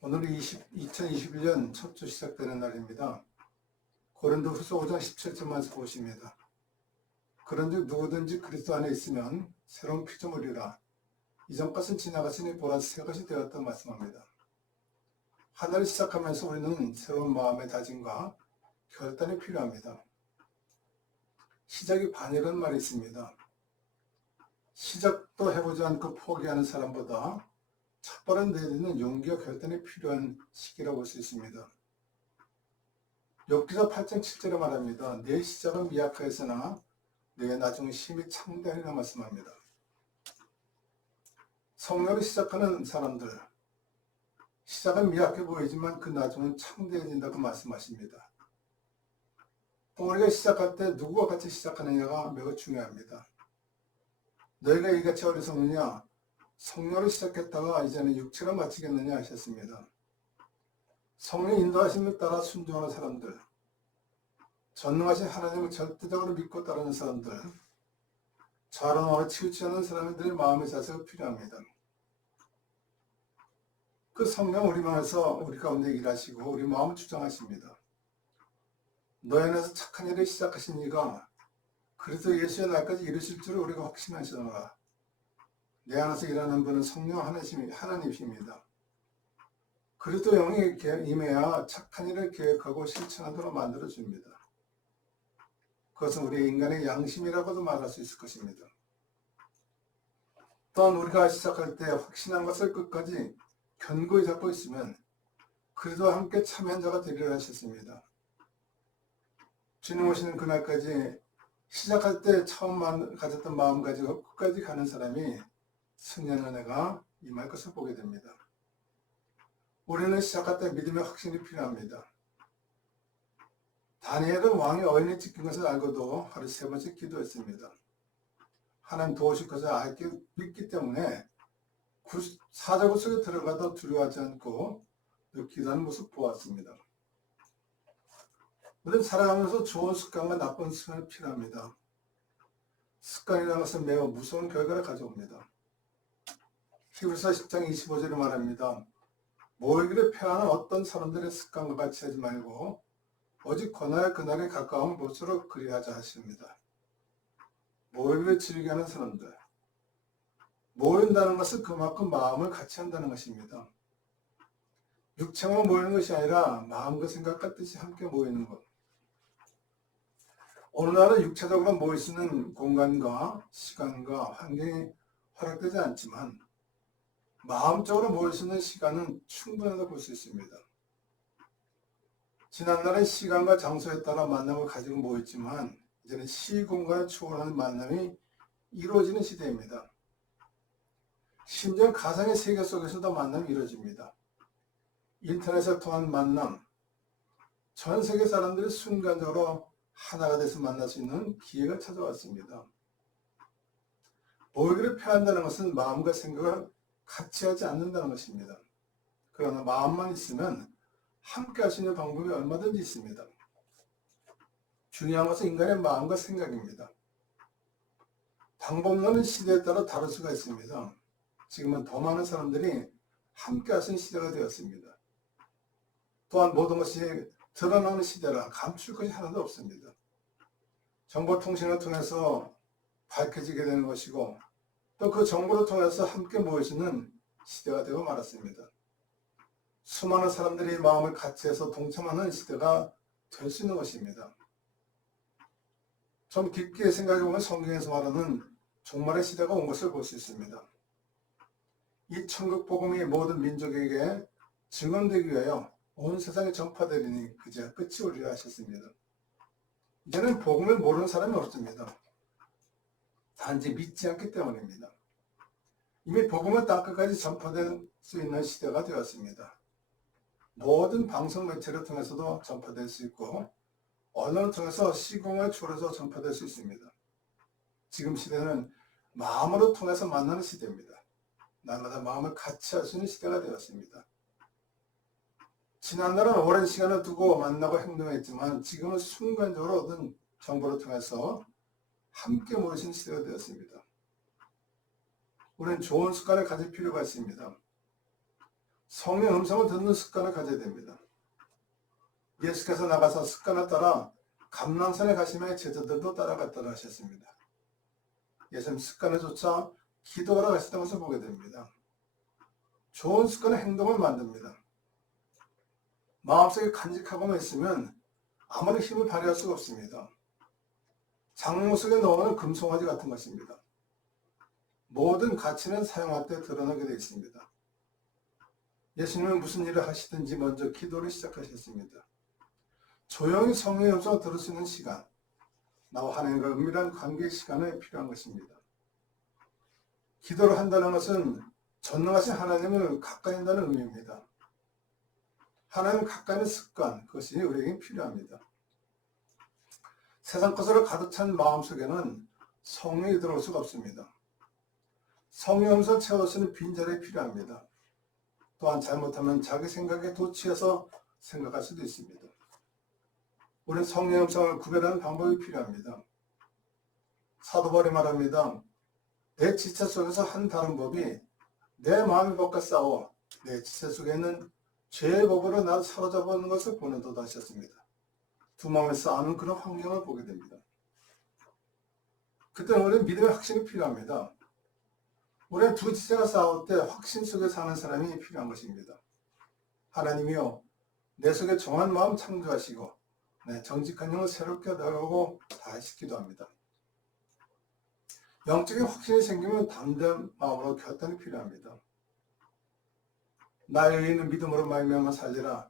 오늘은 2021년 첫 주 시작되는 날입니다. 고린도후서 5장 17절 말씀 보십니다. 그런즉 누구든지 그리스도 안에 있으면 새로운 피조물이라 이전 것은 지나갔으니 보라 새 것이 되었다 말씀합니다. 한 해를 시작하면서 우리는 새로운 마음의 다짐과 결단이 필요합니다. 시작이 반이라는 말이 있습니다. 시작도 해보지 않고 포기하는 사람보다 첫발은 내딛는 용기와 결단이 필요한 시기라고 볼 수 있습니다. 욥기서 8장 7절에 말합니다. 내 시작은 미약하였으나 내 나중은 심히 창대하리라 말씀합니다. 성령을 시작하는 사람들, 시작은 미약해 보이지만 그 나중은 창대해진다고 말씀하십니다. 우리가 시작할 때 누구와 같이 시작하느냐가 매우 중요합니다. 너희가 이같이 어리석느냐? 성령을 시작했다가 이제는 육체로 마치겠느냐 하셨습니다. 성령 인도하심을 따라 순종하는 사람들, 전능하신 하나님을 절대적으로 믿고 따르는 사람들, 좌로나로 치우치 않는 사람들의 마음의 자세가 필요합니다. 그 성령 우리 마음에서 우리 가운데 일하시고 우리 마음을 주장하십니다. 너희 안에서 착한 일을 시작하신 이가 그리스도 예수의 날까지 이루실 줄을 우리가 확신하시노라. 내 안에서 일하는 분은 성령 하나님이십니다. 그리스도 영이 임해야 착한 일을 계획하고 실천하도록 만들어줍니다. 그것은 우리의 인간의 양심이라고도 말할 수 있을 것입니다. 또한 우리가 시작할 때 확신한 것을 끝까지 견고히 잡고 있으면 그리스도와 함께 참여한 자가 되리라 하셨습니다. 주님 오시는 그날까지 시작할 때 처음 가졌던 마음 가지고 끝까지 가는 사람이 승리하는 은혜가 임할 것을 보게 됩니다. 우리는 시작할 때 믿음의 확신이 필요합니다. 다니엘은 왕의 어인에 찍힌 것을 알고도 하루 3번씩 기도했습니다. 하나님 도우실 것을 알게 믿기 때문에 사자굴 속에 들어가도 두려워하지 않고 기도하는 모습 보았습니다. 우리는 살아가면서 좋은 습관과 나쁜 습관이 필요합니다. 습관이라는 것은 매우 무서운 결과를 가져옵니다. 히브리서 10장 25절에 말합니다. 모이기를 패하는 어떤 사람들의 습관과 같이 하지 말고 오직 권하여 그날에 가까운 못으로 그리하자 하십니다. 모이기를 즐겨 하는 사람들. 모인다는 것은 그만큼 마음을 같이 한다는 것입니다. 육체만 모이는 것이 아니라 마음과 생각과 뜻이 함께 모이는 것. 오늘날은 육체적으로 모일 수 있는 공간과 시간과 환경이 허락되지 않지만 마음적으로 모일 수 있는 시간은 충분하다고 볼 수 있습니다. 지난날은 시간과 장소에 따라 만남을 가지고 모였지만 이제는 시공간을 초월하는 만남이 이루어지는 시대입니다. 심지어 가상의 세계 속에서도 만남이 이루어집니다. 인터넷을 통한 만남, 전 세계 사람들이 순간적으로 하나가 돼서 만날 수 있는 기회가 찾아왔습니다. 모이기를 패한다는 것은 마음과 생각을 같이 하지 않는다는 것입니다. 그러나 마음만 있으면 함께 할 수 있는 방법이 얼마든지 있습니다. 중요한 것은 인간의 마음과 생각입니다. 방법론은 시대에 따라 다를 수가 있습니다. 지금은 더 많은 사람들이 함께 할 수 있는 시대가 되었습니다. 또한 모든 것이 드러나는 시대라 감출 것이 하나도 없습니다. 정보통신을 통해서 밝혀지게 되는 것이고 또 그 정보를 통해서 함께 모일 수 있는 시대가 되고 말았습니다. 수많은 사람들이 마음을 같이 해서 동참하는 시대가 될 수 있는 것입니다. 좀 깊게 생각해보면 성경에서 말하는 종말의 시대가 온 것을 볼 수 있습니다. 이 천국 복음이 모든 민족에게 증언되기 위하여 온 세상에 전파되리니 그제야 끝이 오리라 하셨습니다. 이제는 복음을 모르는 사람이 없습니다. 단지 믿지 않기 때문입니다. 이미 복음은 땅끝까지 전파될 수 있는 시대가 되었습니다. 모든 방송 매체를 통해서도 전파될 수 있고 언어를 통해서 시공을 초월해서 전파될 수 있습니다. 지금 시대는 마음으로 통해서 만나는 시대입니다. 날마다 마음을 같이 할 수 있는 시대가 되었습니다. 지난날은 오랜 시간을 두고 만나고 행동했지만 지금은 순간적으로 얻은 정보를 통해서 함께 모이신 시대가 되었습니다. 우리는 좋은 습관을 가질 필요가 있습니다. 성령의 음성을 듣는 습관을 가져야 됩니다. 예수께서 나가서 습관을 따라 감람산에 가시며 제자들도 따라갔다고 하셨습니다. 예수님 습관을 쫓아 기도하러 가시던 것을 보게 됩니다. 좋은 습관은 행동을 만듭니다. 마음속에 간직하고만 있으면 아무리 힘을 발휘할 수가 없습니다. 장모 속에 넣어놓은 금송아지 같은 것입니다. 모든 가치는 사용할 때 드러나게 되어 있습니다. 예수님은 무슨 일을 하시든지 먼저 기도를 시작하셨습니다. 조용히 성령의 음성을 들을 수 있는 시간, 나와 하나님과 은밀한 관계의 시간이 필요한 것입니다. 기도를 한다는 것은 전능하신 하나님을 가까이 한다는 의미입니다. 하나님 가까이 하는 습관, 그것이 우리에게 필요합니다. 세상 것으로 가득 찬 마음속에는 성령이 들어올 수가 없습니다. 성령의 음성을 채울 수 있는 빈자리가 필요합니다. 또한 잘못하면 자기 생각에 도취해서 생각할 수도 있습니다. 우리는 성령의 음성을 구별하는 방법이 필요합니다. 사도 바울이 말합니다. 내 지체 속에서 한 다른 법이 내 마음의 법과 싸워 내 지체 속에 있는 죄의 법으로 나를 사로잡는 것을 보는도다 하셨습니다. 두 마음에 싸우는 그런 환경을 보게 됩니다. 그때는 우리는 믿음의 확신이 필요합니다. 우리는 두 지체가 싸울 때 확신 속에 사는 사람이 필요한 것입니다. 하나님이여 내 속에 정한 마음 창조하시고 내 정직한 영을 새롭게 나가고 다시 기도합니다. 영적인 확신이 생기면 담대한 마음으로 결단이 필요합니다. 나의 있는 믿음으로 말미암아 살리라.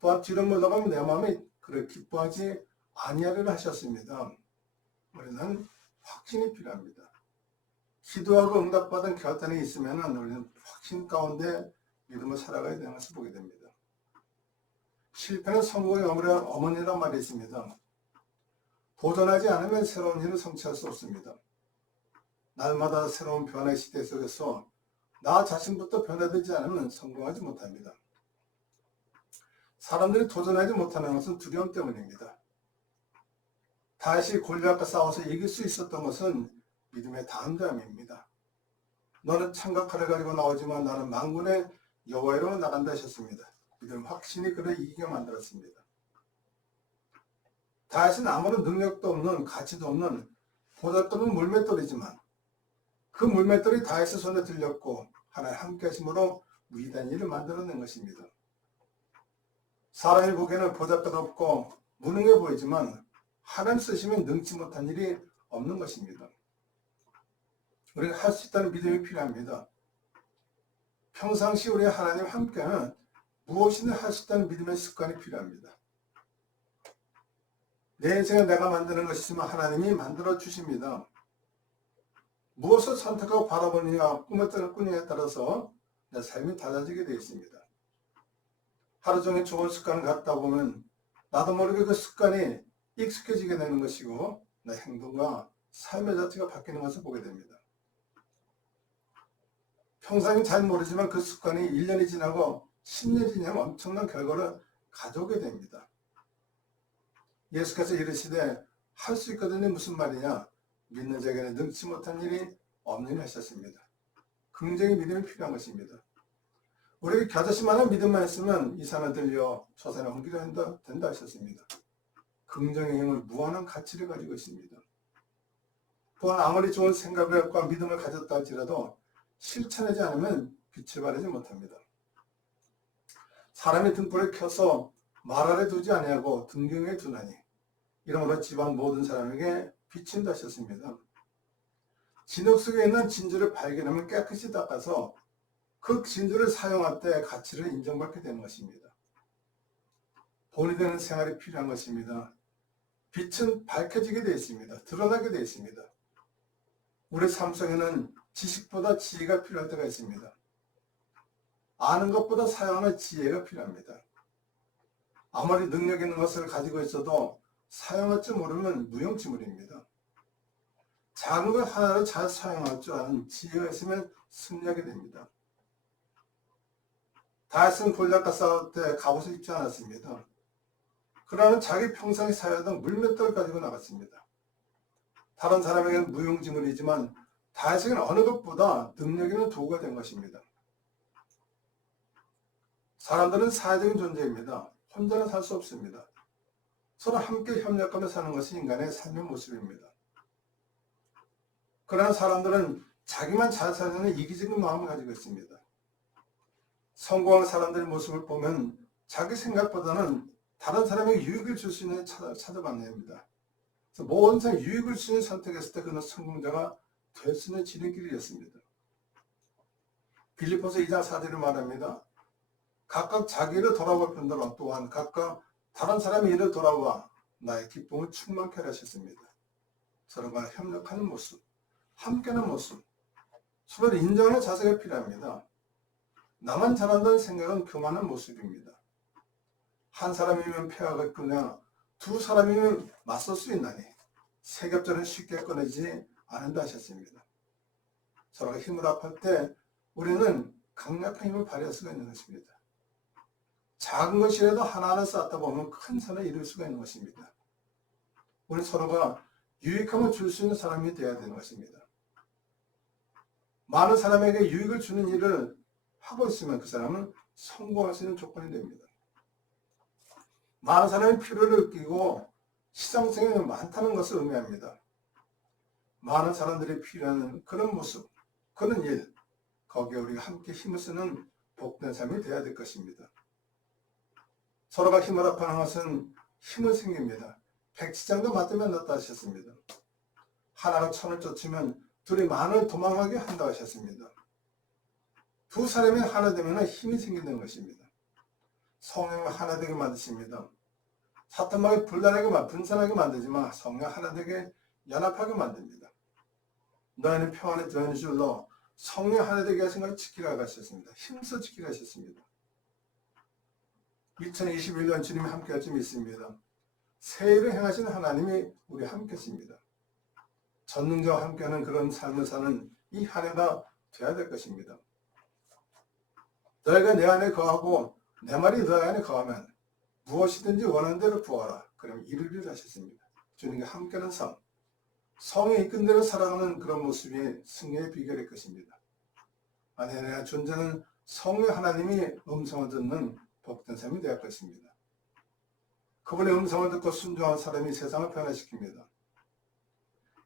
또한 뒤로 물러가면 내 마음이 그를 기뻐하지 아니하리라 하셨습니다. 우리는 확신이 필요합니다. 기도하고 응답받은 결단이 있으면 우리는 확신 가운데 믿음을 살아가야 되는 것을 보게 됩니다. 실패는 성공의 어머니란 말이 있습니다. 도전하지 않으면 새로운 일을 성취할 수 없습니다. 날마다 새로운 변화의 시대 속에서 나 자신부터 변화되지 않으면 성공하지 못합니다. 사람들이 도전하지 못하는 것은 두려움 때문입니다. 다시 골리앗과 싸워서 이길 수 있었던 것은 믿음의 담대함입니다. 너는 창각칼을 가지고 나오지만 나는 만군의 여호와로 나간다 하셨습니다. 믿음 확신이 그를 이기게 만들었습니다. 다윗은 아무런 능력도 없는 가치도 없는 보잘것없는 물맷돌이지만 그 물맷돌이 다윗의 손에 들렸고 하나님 함께 하심으로 위대한 일을 만들어낸 것입니다. 사람이 보기에는 보잘것없고 무능해 보이지만 하나님 쓰시면 능치 못한 일이 없는 것입니다. 우리가 할 수 있다는 믿음이 필요합니다. 평상시 우리 하나님 함께는 무엇이든 할 수 있다는 믿음의 습관이 필요합니다. 내 인생은 내가 만드는 것이지만 하나님이 만들어 주십니다. 무엇을 선택하고 바라보느냐, 꿈을 꾸느냐에 따라서 내 삶이 달라지게 되어 있습니다. 하루 종일 좋은 습관을 갖다 보면 나도 모르게 그 습관이 익숙해지게 되는 것이고 내 행동과 삶의 자체가 바뀌는 것을 보게 됩니다. 평상시 잘 모르지만 그 습관이 1년이 지나고 10년이 지나면 엄청난 결과를 가져오게 됩니다. 예수께서 이르시되 할 수 있거든요. 무슨 말이냐? 믿는 자에게는 능치 못한 일이 없느니 하셨습니다. 긍정의 믿음이 필요한 것입니다. 우리에게 겨자씨만한 믿음만 있으면 이 산을 들려 저 산에 옮기려 된다 하셨습니다. 긍정의 힘을 무한한 가치를 가지고 있습니다. 또한 아무리 좋은 생각과 믿음을 가졌다 할지라도 실천하지 않으면 빛을 발하지 못합니다. 사람이 등불을 켜서 말 아래 두지 아니하고 등경에 두나니 이러므로 집안 모든 사람에게 비친다 하셨습니다. 진흙 속에 있는 진주를 발견하면 깨끗이 닦아서 그 진주를 사용할 때 가치를 인정받게 되는 것입니다. 본이 되는 생활이 필요한 것입니다. 빛은 밝혀지게 되어 있습니다. 드러나게 되어 있습니다. 우리 삶 속에는 지식보다 지혜가 필요할 때가 있습니다. 아는 것보다 사용하는 지혜가 필요합니다. 아무리 능력 있는 것을 가지고 있어도 사용할 줄 모르면 무용지물입니다. 작은 것 하나를 잘 사용할 줄 아는 지혜가 있으면 승리하게 됩니다. 다윗은 골리앗과 싸울 때 갑옷을 입지 않았습니다. 그러나 자기 평상시 사용하던 물맷돌을 가지고 나갔습니다. 다른 사람에게는 무용지물이지만 다윗에게는 어느 것보다 능력 있는 도구가 된 것입니다. 사람들은 사회적인 존재입니다. 혼자는 살 수 없습니다. 서로 함께 협력하며 사는 것이 인간의 삶의 모습입니다. 그러나 사람들은 자기만 잘 살려는 이기적인 마음을 가지고 있습니다. 성공한 사람들의 모습을 보면 자기 생각보다는 다른 사람에게 유익을 줄 수 있는 찾아봤습니다. 모든 사람 유익을 줄 수 있는 선택했을 때 그는 성공자가 될 수 있는 지름길이었습니다. 빌립보서 2장 4절을 말합니다. 각각 자기 일을 돌아볼 뿐더러 또한 각각 다른 사람의 일을 돌아봐 나의 기쁨을 충만케 하셨습니다. 서로가 협력하는 모습, 함께하는 모습, 서로를 인정하는 자세가 필요합니다. 나만 잘한다는 생각은 교만한 모습입니다. 한 사람이면 패하겠거나 두 사람이면 맞설 수 있나니 세 겹절은 쉽게 꺼내지 않는다 하셨습니다. 서로가 힘을 합할 때 우리는 강력한 힘을 발휘할 수가 있는 것입니다. 작은 것이라도 하나하나 쌓다 보면 큰 산을 이룰 수가 있는 것입니다. 우리 서로가 유익함을 줄 수 있는 사람이 되어야 되는 것입니다. 많은 사람에게 유익을 주는 일을 하고 있으면 그 사람은 성공할 수 있는 조건이 됩니다. 많은 사람이 필요를 느끼고 시장성이 많다는 것을 의미합니다. 많은 사람들이 필요한 그런 모습, 그런 일, 거기에 우리가 함께 힘을 쓰는 복된 삶이 되어야 될 것입니다. 서로가 힘을 합하는 것은 힘을 생깁니다. 백지장도 맞으면 낫다 하셨습니다. 하나가 천을 쫓으면 둘이 만을 도망하게 한다 하셨습니다. 두 사람이 하나 되면 힘이 생기는 것입니다. 성령을 하나 되게 만드십니다. 사탄마귀 분산하게 만들지만 성령 하나 되게 연합하게 만듭니다. 너희는 평안에 들어있는 줄로 성령 하나 되게 하신 걸 지키라고 하셨습니다. 힘써 지키라 하셨습니다. 2021년 주님이 함께 할 줄 믿습니다. 새 일을 행하시는 하나님이 우리 함께 하십니다. 전능자와 함께하는 그런 삶을 사는 이 한 해가 되어야 될 것입니다. 너희가 내 안에 거하고 내 말이 너희 안에 거하면 무엇이든지 원하는 대로 구하라. 그럼 이루리라 하셨습니다. 주님과 함께하는 삶, 성에 이끈 대로 살아가는 그런 모습이 승리의 비결일 것입니다. 만약 내가 존재는 성의 하나님이 음성을 듣는 복된 삶이 되을 것입니다. 그분의 음성을 듣고 순종한 사람이 세상을 변화시킵니다.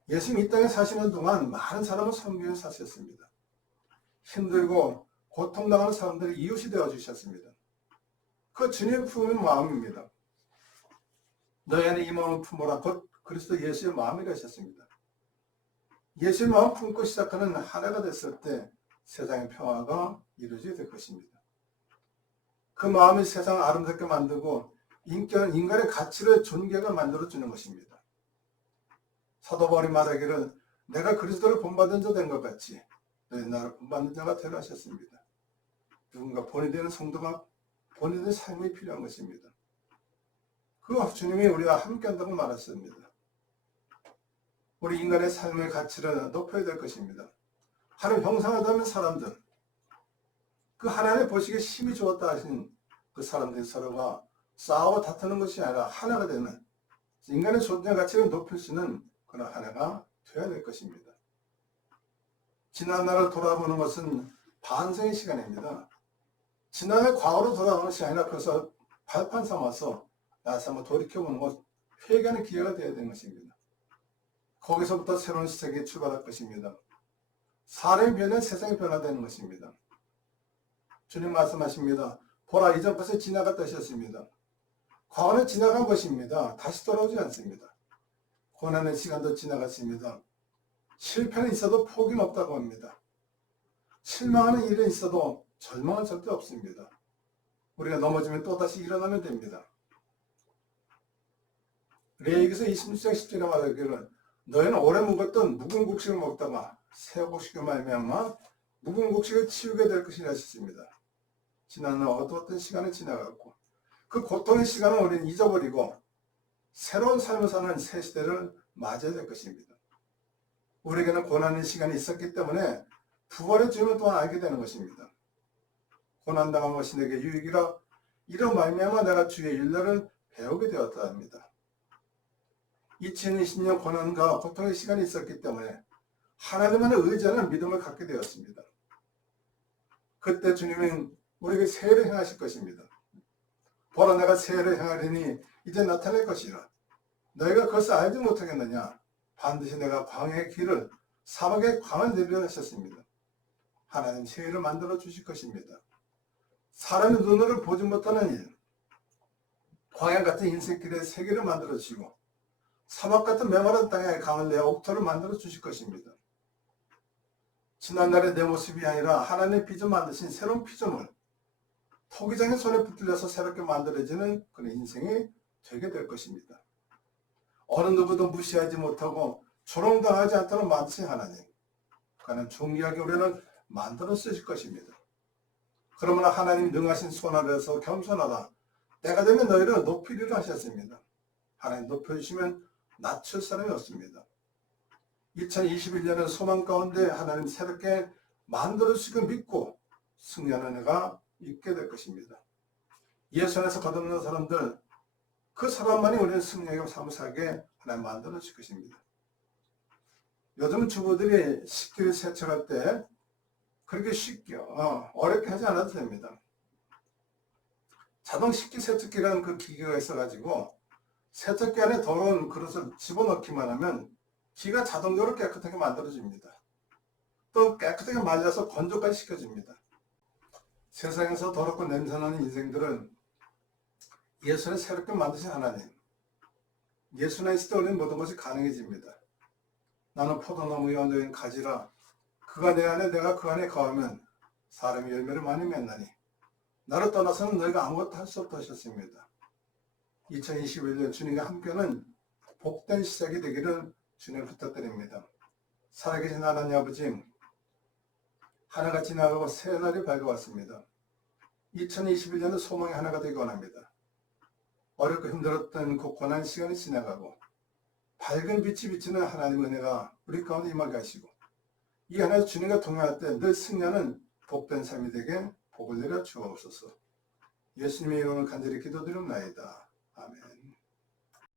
예수님 이 땅에 사시는 동안 많은 사람을 섬기며 사셨습니다. 힘들고 고통당하는 사람들이 이웃이 되어주셨습니다. 그 주님 품은 마음입니다. 너희 안에 이 마음을 품어라. 곧 그리스도 예수의 마음이라 하셨습니다. 예수의 마음 품고 시작하는 한 해가 됐을 때 세상의 평화가 이루어지게 될 것입니다. 그 마음이 세상을 아름답게 만들고 인간의 가치를 존귀하게 만들어주는 것입니다. 사도 바울이 말하기를 내가 그리스도를 본받은 자 된 것 같이 너희 나를 본받는 자가 되라 하셨습니다. 누군가 본이 되는 성도가 본이 되는 삶이 필요한 것입니다. 그 주님이 우리와 함께 한다고 말했습니다. 우리 인간의 삶의 가치를 높여야 될 것입니다. 하나님 형상을 닮은 사람들, 그 하나님의 보시기에 힘이 좋았다 하신 그 사람들이 서로가 싸워 다투는 것이 아니라 하나가 되는 인간의 존재 가치를 높일 수 있는 그런 하나가 되어야 될 것입니다. 지난 날을 돌아보는 것은 반성의 시간입니다. 지난해 과거로 돌아가는 것이 아니라 그것을 발판 삼아서 나서 한번 돌이켜보는 것, 회개하는 기회가 되어야 되는 것입니다. 거기서부터 새로운 시작이 출발할 것입니다. 사람이 변해 세상이 변화되는 것입니다. 주님 말씀하십니다. 보라 이전 것을 지나갔다 하셨습니다. 과거는 지나간 것입니다. 다시 돌아오지 않습니다. 고난의 시간도 지나갔습니다. 실패는 있어도 포기는 없다고 합니다. 실망하는 일은 있어도 절망은 절대 없습니다. 우리가 넘어지면 또다시 일어나면 됩니다. 레위기서 26장 10절에 말하기를 너희는 오래 묵었던 묵은 곡식을 먹다가 새 곡식을 말미암아 묵은 곡식을 치우게 될 것이라 하셨습니다. 지난 어두웠던 시간은 지나갔고 그 고통의 시간은 우리는 잊어버리고 새로운 삶을 사는 새 시대를 맞이해야 될 것입니다. 우리에게는 고난의 시간이 있었기 때문에 부활의 주님을 또한 알게 되는 것입니다. 고난당한 것이 내게 유익이라 이런 말미암아 내가 주의 윤례를 배우게 되었다 합니다. 2020년 고난과 고통의 시간이 있었기 때문에 하나님만을 의지하는 믿음을 갖게 되었습니다. 그때 주님은 우리에게 세를 행하실 것입니다. 보라 내가 세를 행하리니 이제 나타낼 것이라. 너희가 그것을 알지 못하겠느냐. 반드시 내가 광야의 길을 사막의 광을 내리려 하셨습니다. 하나님 세를 만들어 주실 것입니다. 사람의 눈으로 보지 못하는 일, 광야 같은 인생길의 세계를 만들어 주시고 사막 같은 메마른 땅에 강을 내어 옥토를 만들어 주실 것입니다. 지난날의 내 모습이 아니라 하나님의 빚을 만드신 새로운 피조물, 토기장의 손에 붙들려서 새롭게 만들어지는 그런 인생이 되게 될 것입니다. 어느 누구도 무시하지 못하고 조롱당하지 않도록 만드신 하나님, 그는 존귀하게 우리는 만들어 쓰실 것입니다. 그러므로 하나님 능하신 손 아래에서 겸손하다. 때가 되면 너희를 높이리라 하셨습니다. 하나님 높여주시면 낮출 사람이 없습니다. 2021년은 소망 가운데 하나님 새롭게 만들어 주시고 믿고 승리하는 해가 있게 될 것입니다. 예수 안에서 거듭난 사람들, 그 사람만이 우리는 승리하고 사무사하게 하나님 만들어 주실 것입니다. 요즘 주부들이 식기를 세척할 때 그렇게 쉽게 어렵게 하지 않아도 됩니다. 자동 식기 세척기라는 그 기계가 있어가지고 세척기 안에 더러운 그릇을 집어넣기만 하면 기가 자동적으로 깨끗하게 만들어집니다. 또 깨끗하게 말려서 건조까지 시켜줍니다. 세상에서 더럽고 냄새나는 인생들은 예수를 새롭게 만드신 하나님, 예수 안에 있을 때 우리는 모든 것이 가능해집니다. 나는 포도나무에 얹어있는 가지라. 그가 내 안에 내가 그 안에 거하면 사람이 열매를 많이 맺나니 나를 떠나서는 너희가 아무것도 할 수 없다 하셨습니다. 2021년 주님과 함께는 복된 시작이 되기를 주님 부탁드립니다. 살아계신 하나님 아버지, 하나가 지나가고 새 날이 밝아왔습니다. 2021년은 소망의 하나가 되기 원합니다. 어렵고 힘들었던 그 고난 시간이 지나가고 밝은 빛이 비치는 하나님의 은혜가 우리 가운데 임하게 하시고 이 하나에서 주님과 동행할 때 늘 승리하는 복된 삶이 되게 복을 내려 주옵소서. 예수님의 이름을 간절히 기도드립나이다. 아멘.